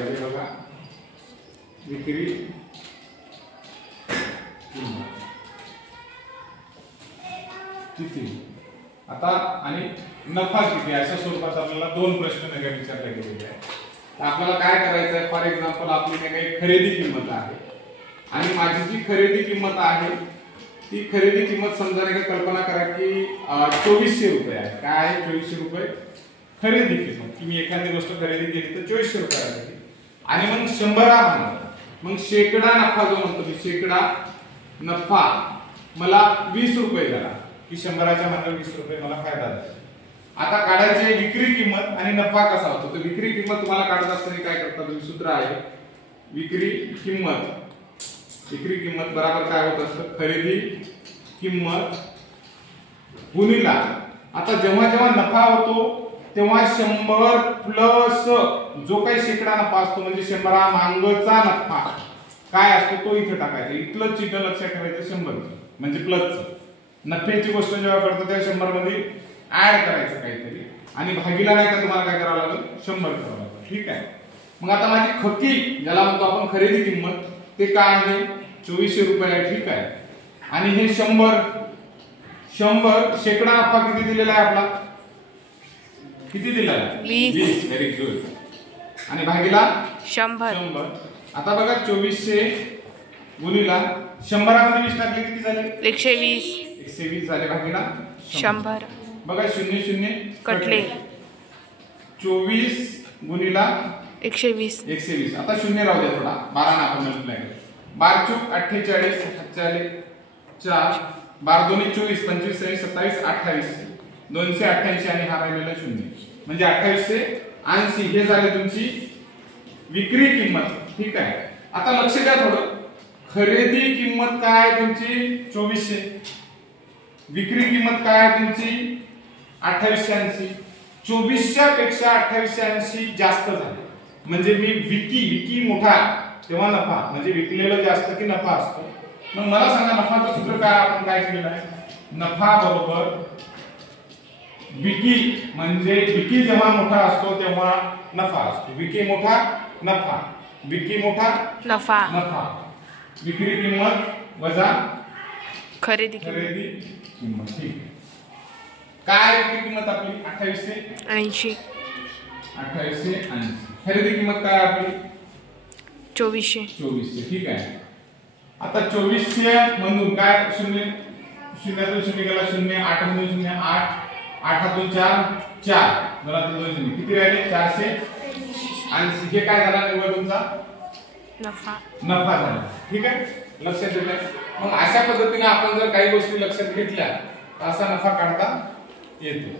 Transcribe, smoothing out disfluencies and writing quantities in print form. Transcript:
बघा विक्री किती आता आणि नफा किती अशा स्वरूपात आपल्याला दोन प्रश्न नाही का विचारले गेलेले आहेत। आपल्याला काय करायचं आहे, फॉर एक्झाम्पल आपली काही खरेदी किंमत आहे आणि माझी जी खरेदी किंमत आहे ती खरेदी किंमत समजा नाही का कल्पना करा की 2400 रुपये आहे। काय आहे 2400 रुपये खरेदी किंमत की मी एखादी गोष्ट खरेदी केली तर 2400 रुपये आहे आणि मग 100 मग शेकडा नफा जो म्हणतो मी शेकडा नफा मला 20 रुपये झाला की 100च्या मागे 20 रुपये मला फायदा झाला। आता काढायचे विक्री किंमत आणि नफा कसा होतो, तर विक्री किंमत तुम्हाला काढत असताना काय करता तुम्ही सूत्र आहे विक्री किंमत बरोबर काय होत असतं खरेदी किंमत गुणिला आता जेव्हा जेव्हा नफा होतो तेव्हा 100 प्लस जो काही शेकडा नफा असतो म्हणजे 100 मागचा नफा काय असतो तो इथे टाकायचा। इथलं चिन्ह लक्षात ठेवायचं 100 म्हणजे प्लसचं नफ्याची गोष्ट जेव्हा करतो तेव्हा 100 मध्ये ऍड करायचं काहीतरी आणि भागीला नाही का तुम्हाला काय करावं लागेल 100 करावं लागेल। ठीक आहे, मग आता माझी खकी ज्याला म्हणतो आपण खरेदी किंमत ते काय आहे 2400 रुपये आहे। ठीक आहे, आणि हे 100 शेकडा नफा किती दिलेला आहे आपला किती दिला आहे 20 व्हेरी गुड आणि भागीला 100 आता बघा 2400 गुणिला 100 मध्ये 20 टाकले किती झाले 120 झाले भागीला 100 बघा 00 कटले 24 गुणिला 120 आता शून्य राहू द्या थोडा 12 ना आपण मल्टिप्लाय करू 12 चूक 48 47 4 12 दोन्ही 24 25 26 27 28 288 आणि हा राहिलेला 0 म्हणजे 2880 हे झाले तुमची विक्री किंमत। ठीक आहे, आता लक्ष द्या थोडं खरेदी किंमत काय तुमची 2400 विक्री किंमत काय तुमची 2880 2400 पेक्षा 2880 जास्त झाले म्हणजे मी विकी मोठा तेव्हा नफा म्हणजे विकलेलं जास्त की नफा असतो। मग मला सांगा नफाचं सूत्र काय आपण काय केलेलं आहे नफा बरोबर विकी म्हणजे विकी जेव्हा मोठा असतो तेव्हा नफा असतो विकी मोठा नफा विकी मोठा नफा विक्री किंमत वजा खरेदी किंमत। ठीक काय विक्री किंमत आपली 2880 खरेदी किंमत काय आपली 2400। ठीक आहे, आता 2400 म्हणून काय 0 0 0 गेला 0 8 मधून 0 8 8 हातून 4 4 घरातून 2 0 किती राहिले 480 हे काय झाला निव्वळ तुमचा नफा झाला। ठीक आहे, लक्षात ठेवा। मग अशा पद्धतीने आपण जर काही गोष्टी लक्षात घेतल्या तर असा नफा काढता येतो।